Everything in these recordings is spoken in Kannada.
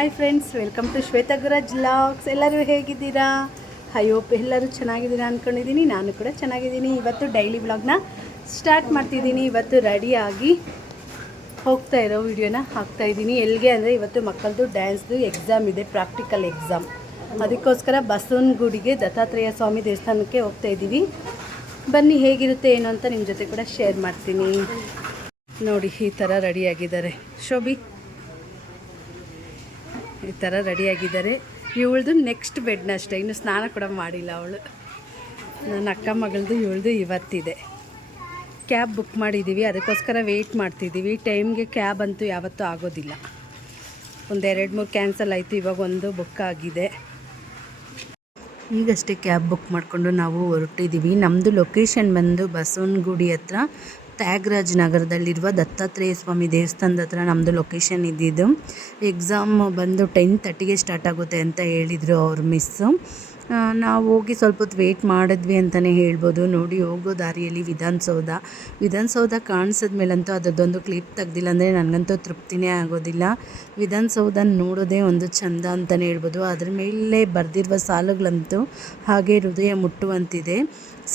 Hi friends, welcome to Shwethagaraj vlogs. ಎಲ್ಲರೂ ಹೇಗಿದ್ದೀರಾ? ಐ ಹೋಪ್ ಎಲ್ಲರೂ ಚೆನ್ನಾಗಿದ್ದೀರಾ ಅಂದ್ಕೊಂಡಿದ್ದೀನಿ. ನಾನು ಕೂಡ ಚೆನ್ನಾಗಿದ್ದೀನಿ. ಇವತ್ತು ಡೈಲಿ ವ್ಲಾಗ್ನ ಸ್ಟಾರ್ಟ್ ಮಾಡ್ತಿದ್ದೀನಿ. ಇವತ್ತು ರೆಡಿಯಾಗಿ ಹೋಗ್ತಾ ಇರೋ ವಿಡಿಯೋನ ಹಾಕ್ತಾಯಿದ್ದೀನಿ. ಎಲ್ಲಿಗೆ ಅಂದರೆ ಇವತ್ತು ಮಕ್ಕಳದು ಡ್ಯಾನ್ಸ್ದು ಎಕ್ಸಾಮ್ ಇದೆ, ಪ್ರಾಕ್ಟಿಕಲ್ ಎಕ್ಸಾಮ್. ಅದಕ್ಕೋಸ್ಕರ ಬಸವನಗುಡಿಗೆ ದತ್ತಾತ್ರೇಯ ಸ್ವಾಮಿ ದೇವಸ್ಥಾನಕ್ಕೆ ಹೋಗ್ತಾ ಇದ್ದೀವಿ. ಬನ್ನಿ ಹೇಗಿರುತ್ತೆ ಏನು ಅಂತ ನಿಮ್ಮ ಜೊತೆ ಕೂಡ ಶೇರ್ ಮಾಡ್ತೀನಿ. ನೋಡಿ, ಈ ಥರ ರೆಡಿಯಾಗಿದ್ದಾರೆ ಶೋಭಿ. ಈ ಥರ ರೆಡಿಯಾಗಿದ್ದಾರೆ. ಇವಳ್ದು ನೆಕ್ಸ್ಟ್ ಬೆಡ್ನ ಅಷ್ಟೇ, ಇನ್ನು ಸ್ನಾನ ಕೂಡ ಮಾಡಿಲ್ಲ ಅವಳು. ನನ್ನ ಅಕ್ಕ ಮಗಳದು ಇವಳ್ದು ಇವತ್ತಿದೆ. ಕ್ಯಾಬ್ ಬುಕ್ ಮಾಡಿದ್ದೀವಿ, ಅದಕ್ಕೋಸ್ಕರ ವೆಯ್ಟ್ ಮಾಡ್ತಿದ್ದೀವಿ. ಟೈಮ್ಗೆ ಕ್ಯಾಬ್ ಅಂತೂ ಯಾವತ್ತೂ ಆಗೋದಿಲ್ಲ. ಒಂದು 2-3 ಕ್ಯಾನ್ಸಲ್ ಆಯಿತು, ಇವಾಗ ಒಂದು ಬುಕ್ ಆಗಿದೆ. ಈಗಷ್ಟೇ ಕ್ಯಾಬ್ ಬುಕ್ ಮಾಡಿಕೊಂಡು ನಾವು ಹೊರಟಿದ್ದೀವಿ. ನಮ್ಮದು ಲೊಕೇಶನ್ ಬಂದು ಬಸವನಗುಡಿ ಹತ್ರ ತ್ಯಾಗರಾಜ ನಗರದಲ್ಲಿರುವ ದತ್ತಾತ್ರೇಯ ಸ್ವಾಮಿ ದೇವಸ್ಥಾನದ ಹತ್ರ ನಮ್ಮದು ಲೊಕೇಶನ್ ಇದ್ದಿದ್ದು. ಎಕ್ಸಾಮ್ ಬಂದು 10:30ಗೆ ಸ್ಟಾರ್ಟ್ ಆಗುತ್ತೆ ಅಂತ ಹೇಳಿದರು ಅವ್ರ ಮಿಸ್ಸು. ನಾವು ಹೋಗಿ ಸ್ವಲ್ಪ ಹೊತ್ತು ವೆಯ್ಟ್ ಮಾಡಿದ್ವಿ ಅಂತಲೇ ಹೇಳ್ಬೋದು. ನೋಡಿ, ಹೋಗೋ ದಾರಿಯಲ್ಲಿ ವಿಧಾನಸೌಧ ಕಾಣಿಸಿದ ಮೇಲಂತೂ ಅದರದ್ದೊಂದು ಕ್ಲಿಪ್ ತೆಗ್ದಿಲ್ಲ ಅಂದರೆ ನನಗಂತೂ ತೃಪ್ತಿನೇ ಆಗೋದಿಲ್ಲ. ವಿಧಾನಸೌಧ ನೋಡೋದೇ ಒಂದು ಚಂದ ಅಂತಲೇ ಹೇಳ್ಬೋದು. ಅದ್ರ ಮೇಲೆ ಬರೆದಿರುವ ಸಾಲುಗಳಂತೂ ಹಾಗೆ ಹೃದಯ ಮುಟ್ಟುವಂತಿದೆ.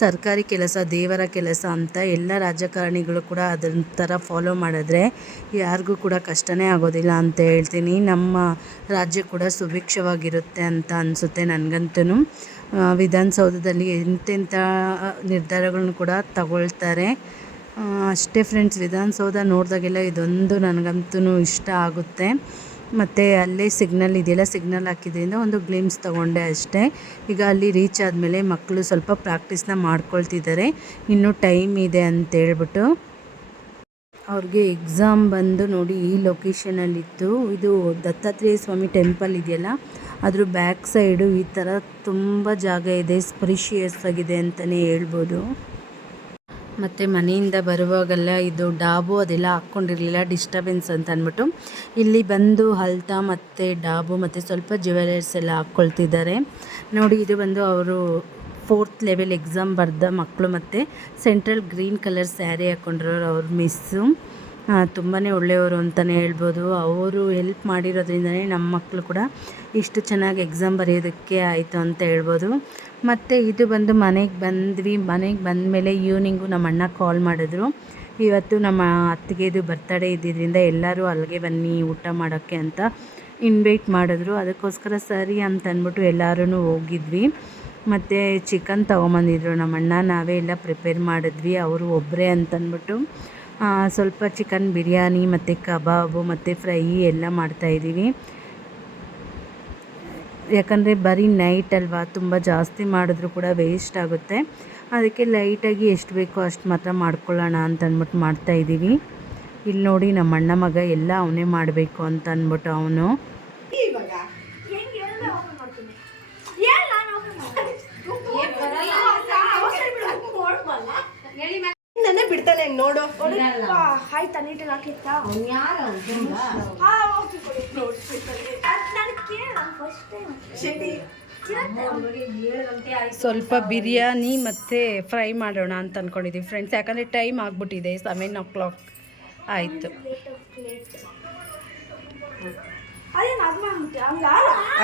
ಸರ್ಕಾರಿ ಕೆಲಸ ದೇವರ ಕೆಲಸ ಅಂತ ಎಲ್ಲ ರಾಜಕಾರಣಿಗಳು ಕೂಡ ಅದರ ಥರ ಫಾಲೋ ಮಾಡಿದ್ರೆ ಯಾರಿಗೂ ಕೂಡ ಕಷ್ಟನೇ ಆಗೋದಿಲ್ಲ ಅಂತ ಹೇಳ್ತೀನಿ. ನಮ್ಮ ರಾಜ್ಯ ಕೂಡ ಸುಭಿಕ್ಷವಾಗಿರುತ್ತೆ ಅಂತ ಅನಿಸುತ್ತೆ ನನಗಂತೂ. ವಿಧಾನಸೌಧದಲ್ಲಿ ಎಂತೆಂಥ ನಿರ್ಧಾರಗಳನ್ನ ಕೂಡ ತಗೊಳ್ತಾರೆ. ಅಷ್ಟೇ ಫ್ರೆಂಡ್ಸ್, ವಿಧಾನಸೌಧ ನೋಡಿದಾಗೆಲ್ಲ ಇದೊಂದು ನನಗಂತೂ ಇಷ್ಟ ಆಗುತ್ತೆ. ಮತ್ತು ಅಲ್ಲೇ ಸಿಗ್ನಲ್ ಇದೆಯಲ್ಲ, ಸಿಗ್ನಲ್ ಹಾಕಿದ್ರಿಂದ ಒಂದು ಗ್ಲಿಮ್ಸ್ ತೊಗೊಂಡೆ ಅಷ್ಟೇ. ಈಗ ಅಲ್ಲಿ ರೀಚ್ ಆದಮೇಲೆ ಮಕ್ಕಳು ಸ್ವಲ್ಪ ಪ್ರಾಕ್ಟೀಸ್ನ ಮಾಡ್ಕೊಳ್ತಿದ್ದಾರೆ. ಇನ್ನೂ ಟೈಮ್ ಇದೆ ಅಂತೇಳ್ಬಿಟ್ಟು. ಅವ್ರಿಗೆ ಎಕ್ಸಾಮ್ ಬಂದು ನೋಡಿ ಈ ಲೊಕೇಶನಲ್ಲಿತ್ತು. ಇದು ದತ್ತಾತ್ರೇಯ ಸ್ವಾಮಿ ಟೆಂಪಲ್ ಇದೆಯಲ್ಲ, ಅದ್ರ ಬ್ಯಾಕ್ ಸೈಡು ಈ ಥರ ತುಂಬ ಜಾಗ ಇದೆ, ಸ್ಪರಿಷಿಯಸ್ ಆಗಿದೆ ಅಂತಲೇ ಹೇಳ್ಬೋದು. ಮತ್ತು ಮನೆಯಿಂದ ಬರುವಾಗೆಲ್ಲ ಇದು ಡಾಬು ಅದೆಲ್ಲ ಹಾಕ್ಕೊಂಡಿರಲಿಲ್ಲ, ಡಿಸ್ಟರ್ಬೆನ್ಸ್ ಅಂತ ಅಂದ್ಬಿಟ್ಟು ಇಲ್ಲಿ ಬಂದು ಹಲ್ತಾ ಮತ್ತು ಡಾಬು ಮತ್ತು ಸ್ವಲ್ಪ ಜ್ಯುವೆಲರ್ಸ್ ಎಲ್ಲ ಹಾಕ್ಕೊಳ್ತಿದ್ದಾರೆ. ನೋಡಿ, ಇದು ಬಂದು ಅವರು 4th ಲೆವೆಲ್ ಎಕ್ಸಾಮ್ ಬರೆದ ಮಕ್ಕಳು ಮತ್ತು ಸೆಂಟ್ರಲ್ ಗ್ರೀನ್ ಕಲರ್ ಸ್ಯಾರಿ ಹಾಕ್ಕೊಂಡಿರೋರು ಅವ್ರ ಮಿಸ್ಸು. ತುಂಬಾ ಒಳ್ಳೆಯವರು ಅಂತಲೇ ಹೇಳ್ಬೋದು. ಅವರು ಹೆಲ್ಪ್ ಮಾಡಿರೋದ್ರಿಂದನೇ ನಮ್ಮ ಮಕ್ಕಳು ಕೂಡ ಇಷ್ಟು ಚೆನ್ನಾಗಿ ಎಕ್ಸಾಮ್ ಬರೆಯೋದಕ್ಕೆ ಆಯಿತು ಅಂತ ಹೇಳ್ಬೋದು. ಮತ್ತು ಇದು ಬಂದು ಮನೆಗೆ ಬಂದ್ವಿ. ಮನೆಗೆ ಬಂದಮೇಲೆ ಈವ್ನಿಂಗು ನಮ್ಮ ಅಣ್ಣ ಕಾಲ್ ಮಾಡಿದ್ರು. ಇವತ್ತು ನಮ್ಮ ಅತ್ತಿಗೆದು ಬರ್ತಡೇ ಇದ್ದಿದ್ದರಿಂದ ಎಲ್ಲರೂ ಅಲ್ಲಿಗೆ ಬನ್ನಿ ಊಟ ಮಾಡೋಕ್ಕೆ ಅಂತ ಇನ್ವೈಟ್ ಮಾಡಿದ್ರು. ಅದಕ್ಕೋಸ್ಕರ ಸರಿ ಅಂತ ಅಂದ್ಬಿಟ್ಟು ಎಲ್ಲರೂ ಹೋಗಿದ್ವಿ. ಮತ್ತು ಚಿಕನ್ ತೊಗೊಂಬಂದಿದ್ರು ನಮ್ಮ ಅಣ್ಣ. ನಾವೇ ಎಲ್ಲ ಪ್ರಿಪೇರ್ ಮಾಡಿದ್ವಿ, ಅವರು ಒಬ್ಬರೇ ಅಂತಂದ್ಬಿಟ್ಟು. ಸ್ವಲ್ಪ ಚಿಕನ್ ಬಿರಿಯಾನಿ ಮತ್ತು ಕಬಾಬು ಮತ್ತು ಫ್ರೈ ಎಲ್ಲ ಮಾಡ್ತಾಯಿದ್ದೀವಿ. ಯಾಕಂದರೆ ಬರೀ ನೈಟ್ ಅಲ್ವಾ, ತುಂಬ ಜಾಸ್ತಿ ಮಾಡಿದ್ರೂ ಕೂಡ ವೇಸ್ಟ್ ಆಗುತ್ತೆ. ಅದಕ್ಕೆ ಲೈಟಾಗಿ ಎಷ್ಟು ಬೇಕೋ ಅಷ್ಟು ಮಾತ್ರ ಮಾಡ್ಕೊಳ್ಳೋಣ ಅಂತ ಅಂದ್ಬಿಟ್ಟು ಮಾಡ್ತಾಯಿದ್ದೀವಿ. ಇಲ್ಲಿ ನೋಡಿ, ನಮ್ಮ ಅಣ್ಣ ಮಗ ಎಲ್ಲ ಅವನೇ ಮಾಡಬೇಕು ಅಂತ ಅಂದ್ಬಿಟ್ಟು ಅವನು ಬಿಡ್ತಾನೆ. ನೋಡು, ಆಯ್ತಾ ನೀಟಲ್ಲಿ ಹಾಕಿತ್ತಾ? ಸ್ವಲ್ಪ ಬಿರಿಯಾನಿ ಮತ್ತು ಫ್ರೈ ಮಾಡೋಣ ಅಂತ ಅಂದ್ಕೊಂಡಿದ್ದೀವಿ ಫ್ರೆಂಡ್ಸ್. ಯಾಕಂದರೆ ಟೈಮ್ ಆಗಿಬಿಟ್ಟಿದೆ, 7 o'clock ಆಯಿತು.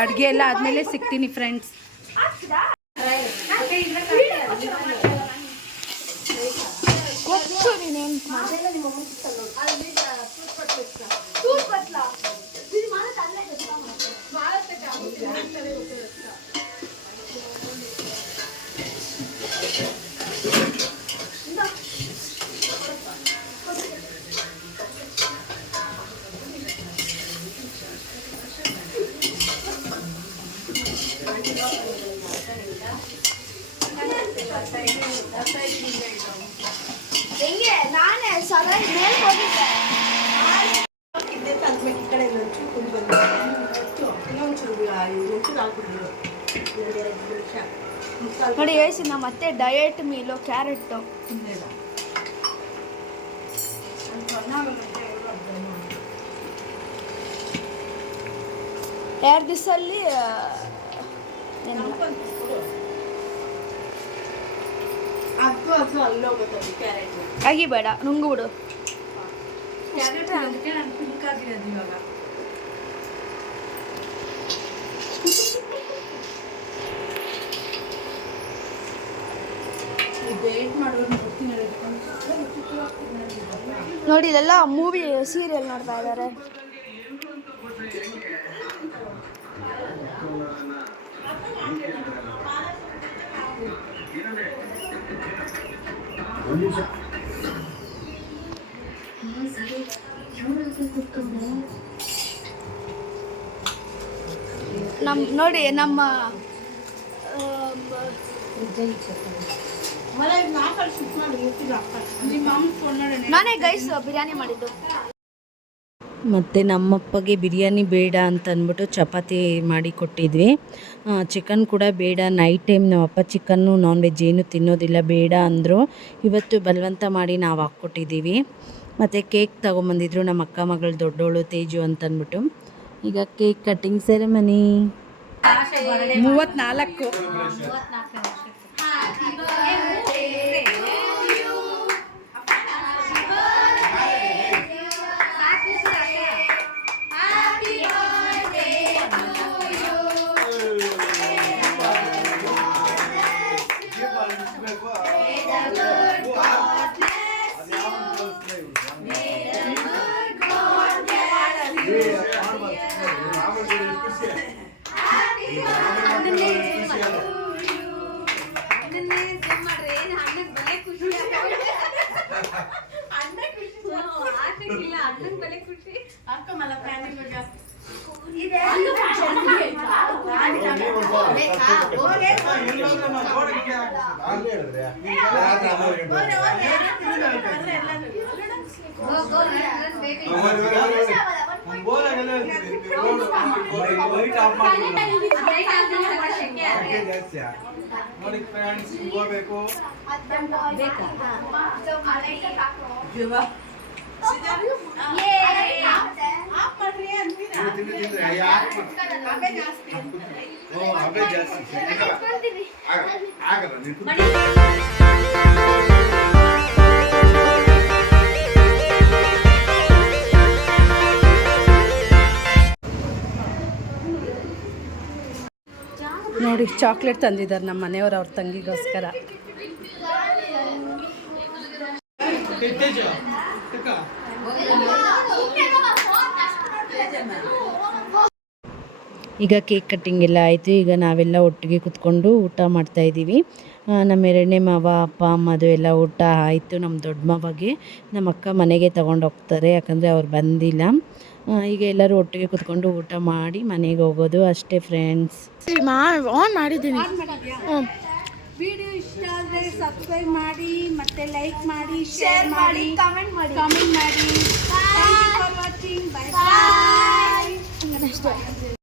ಅಡುಗೆ ಎಲ್ಲ ಆದಮೇಲೆ ಸಿಗ್ತೀನಿ ಫ್ರೆಂಡ್ಸ್. ಹೆಂಗೆ ನಾನೇ ಸರಾಯಿ ಮೇಲೆ ಹೋಗಿದ್ದೆ. ನೋಡಿ ವಯಸ್ಸು ನಮ್ಮ ಮತ್ತೆ ಡಯಟ್ ಮೀಲು ಕ್ಯಾರೆಟ್ 2 ದಿವಸಲ್ಲಿ ಅಗಿಬೇಡ, ನುಂಗು ಬಿಡು. ನೋಡಿ ಇಲ್ಲೆಲ್ಲ ಮೂವಿ ಸೀರಿಯಲ್ ನೋಡ್ತಾ ಇದ್ದಾರೆ. ನೋಡಿ ನಮ್ಮ ನಾನೇ ಗೈಸ್ ಬಿರಿಯಾನಿ ಮಾಡಿದ್ದು. ಮತ್ತು ನಮ್ಮಪ್ಪಗೆ ಬಿರಿಯಾನಿ ಬೇಡ ಅಂತ ಅಂದ್ಬಿಟ್ಟು ಚಪಾತಿ ಮಾಡಿ ಕೊಟ್ಟಿದ್ವಿ. ಚಿಕನ್ ಕೂಡ ಬೇಡ, ನೈಟ್ ಟೈಮ್ ನಮ್ಮಪ್ಪ ಚಿಕನ್ನು ನಾನ್ ವೆಜ್ ಏನು ತಿನ್ನೋದಿಲ್ಲ, ಬೇಡ ಅಂದರು. ಇವತ್ತು ಬಲವಂತ ಮಾಡಿ ನಾವು ಹಾಕ್ಕೊಟ್ಟಿದ್ದೀವಿ. ಮತ್ತು ಕೇಕ್ ತೊಗೊಂಬಂದಿದ್ರು ನಮ್ಮ ಅಕ್ಕ ಮಗಳು ದೊಡ್ಡೋಳು ತೇಜು ಅಂತಂದ್ಬಿಟ್ಟು. ಈಗ ಕೇಕ್ ಕಟ್ಟಿಂಗ್ ಸೆರೆಮನಿ. 34 ನೋಡಿ ಫ್ರೆಂಡ್ಸ್ ಹೋಗಬೇಕು. ನೋಡಿ ಚಾಕ್ಲೇಟ್ ತಂದಿದ್ದಾರೆ ನಮ್ಮ ಮನೆಯವರು ಅವ್ರ ತಂಗಿಗೋಸ್ಕರ. ಈಗ ಕೇಕ್ ಕಟ್ಟಿಂಗ್ ಎಲ್ಲ ಆಯಿತು. ಈಗ ನಾವೆಲ್ಲ ಒಟ್ಟಿಗೆ ಕೂತ್ಕೊಂಡು ಊಟ ಮಾಡ್ತಾಯಿದ್ದೀವಿ. ನಮ್ಮ ಎರಡನೇ ಮಾವ, ಅಪ್ಪ, ಅಮ್ಮದು ಎಲ್ಲ ಊಟ ಆಯಿತು. ನಮ್ಮ ದೊಡ್ಡ ಮಾವಗೆ ನಮ್ಮ ಅಕ್ಕ ಮನೆಗೆ ತಗೊಂಡು ಹೋಗ್ತಾರೆ, ಯಾಕಂದರೆ ಅವ್ರು ಬಂದಿಲ್ಲ. ಈಗ ಎಲ್ಲರೂ ಒಟ್ಟಿಗೆ ಕೂತ್ಕೊಂಡು ಊಟ ಮಾಡಿ ಮನೆಗೆ ಹೋಗೋದು ಅಷ್ಟೇ ಫ್ರೆಂಡ್ಸ್. ಆನ್ ಮಾಡಿದ್ದೀನಿ. ವಿಡಿಯೋ ಇಷ್ಟ ಆದರೆ ಸಬ್ಸ್ಕ್ರೈಬ್ ಮಾಡಿ, ಮತ್ತು ಲೈಕ್ ಮಾಡಿ, ಶೇರ್ ಮಾಡಿ, ಕಮೆಂಟ್ ಮಾಡಿ.